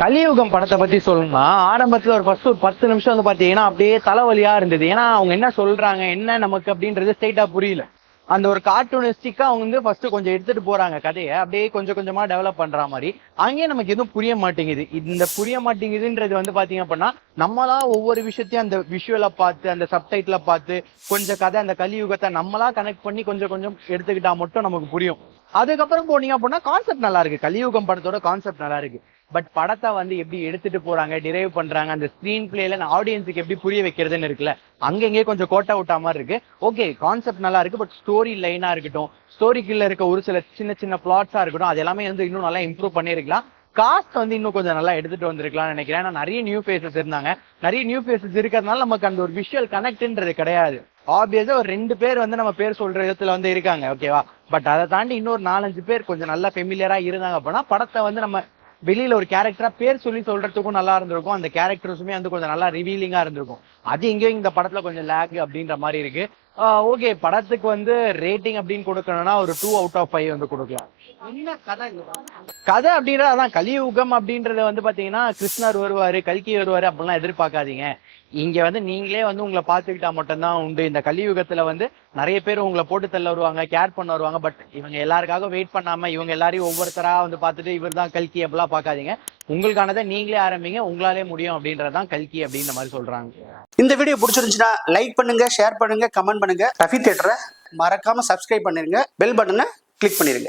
கலியுகம் படத்தை பத்தி சொல்லணும்னா ஆரம்பத்துல ஒரு 10 நிமிஷம் வந்து பாத்தீங்கன்னா அப்படியே தலைவலியா இருந்தது. ஏன்னா அவங்க என்ன சொல்றாங்க என்ன நமக்கு அப்படின்றது ஸ்ட்ரெயிட்டா புரியல. அந்த ஒரு கார்ட்டூனிஸ்டிக்கா அவங்க வந்து ஃபர்ஸ்ட் கொஞ்சம் எடுத்துட்டு போறாங்க கதையை, அப்படியே கொஞ்சம் கொஞ்சமா டெவலப் பண்ற மாதிரி. அங்கேயே நமக்கு எதுவும் புரிய மாட்டேங்குது. இந்த புரிய மாட்டேங்குதுன்றது வந்து பாத்தீங்க அப்படின்னா நம்மளா ஒவ்வொரு விஷயத்தையும் அந்த விஷுவலை பார்த்து அந்த சப்டைட்டில பார்த்து கொஞ்சம் கதை அந்த கலியுகத்தை நம்மளா கனெக்ட் பண்ணி கொஞ்சம் கொஞ்சம் எடுத்துக்கிட்டா மட்டும் நமக்கு புரியும். அதுக்கப்புறம் போனீங்க அப்படின்னா கான்செப்ட் நல்லா இருக்கு. கலியுகம் படத்தோட கான்செப்ட் நல்லா இருக்கு. பட் படத்தை வந்து எப்படி எடுத்துட்டு போறாங்க, டிரைவ் பண்றாங்க, அந்த ஸ்கிரீன் பிளேல ஆடியன்ஸுக்கு எப்படி புரிய வைக்கிறதுன்னு இருக்குல்ல, அங்கங்கே கொஞ்சம் கோட்டா விட்டா மாதிரி இருக்கு. ஓகே, கான்செப்ட் நல்லா இருக்கு. பட் ஸ்டோரி லைனா இருக்கட்டும், ஸ்டோரிக்குள்ள இருக்க ஒரு சில சின்ன சின்ன பிளாட்ஸா இருக்கட்டும், அது எல்லாமே வந்து இன்னும் நல்லா இம்ப்ரூவ் பண்ணிருக்கலாம். காஸ்ட் வந்து இன்னும் கொஞ்சம் நல்லா எடுத்துட்டு வந்திருக்கலாம்னு நினைக்கிறேன். ஏன்னா நிறைய நியூ ஃபேஸஸ் இருந்தாங்க. நிறைய நியூ ஃபேஸஸ் இருக்கிறதுனால நமக்கு அந்த ஒரு விஷுவல் கனெக்ட்ன்றது கிடையாது. ஆப்வியஸா ஒரு 2 பேர் வந்து நம்ம பேர் சொல்ற இடத்துல வந்து இருக்காங்க, ஓகேவா. பட் அதை தாண்டி இன்னொரு 4-5 பேர் கொஞ்சம் நல்லா ஃபெமிலியரா இருந்தாங்க அப்படின்னா படத்தை வந்து நம்ம வெளியில ஒரு கேரக்டரா பேர் சொல்லி சொல்றதுக்கும் நல்லா இருந்திருக்கும். அந்த கேரக்டர்ஸுமே வந்து கொஞ்சம் நல்லா ரிவீலிங்கா இருந்திருக்கும். அது எங்கேயும் இந்த படத்துல கொஞ்சம் லேக் அப்படின்ற மாதிரி இருக்கு. ஓகே, படத்துக்கு வந்து ரேட்டிங் அப்படின்னு கொடுக்கணும்னா ஒரு 2 out of 5 வந்து கொடுக்கலாம். என்ன கதை? கதை அப்படின்றது அதான் கலியுகம் அப்படின்றது வந்து பாத்தீங்கன்னா கிருஷ்ணர் வருவாரு, கல்கி வருவாரு அப்படிலாம் எதிர்பார்க்காதீங்க. இங்க வந்து நீங்களே வந்து உங்களை பார்த்துக்கிட்டா மட்டும்தான் உண்டு. இந்த கலியுகத்துல வந்து நிறைய பேர் உங்களை போட்டு தள்ள வருவாங்க, கேர் பண்ண வருவாங்க. பட் இவங்க எல்லாருக்காக வெயிட் பண்ணாம இவங்க எல்லாரையும் ஒவ்வொருத்தரா வந்து பார்த்துட்டு இவர் தான் கல்கி அப்படிலாம் பார்க்காதீங்க. உங்களுக்கானதை நீங்களே ஆரம்பிங்க, உங்களாலே முடியும் அப்படின்றதான் கல்கி அப்படின்ற மாதிரி சொல்றாங்க. இந்த வீடியோ பிடிச்சிருந்துச்சுன்னா லைக் பண்ணுங்க, ஷேர் பண்ணுங்க, கமெண்ட் பண்ணுங்க. ரஃபி தியேட்டரை மறக்காம சப்ஸ்கிரைப் பண்ணிருங்க, பெல் பட்டனை கிளிக் பண்ணிருங்க.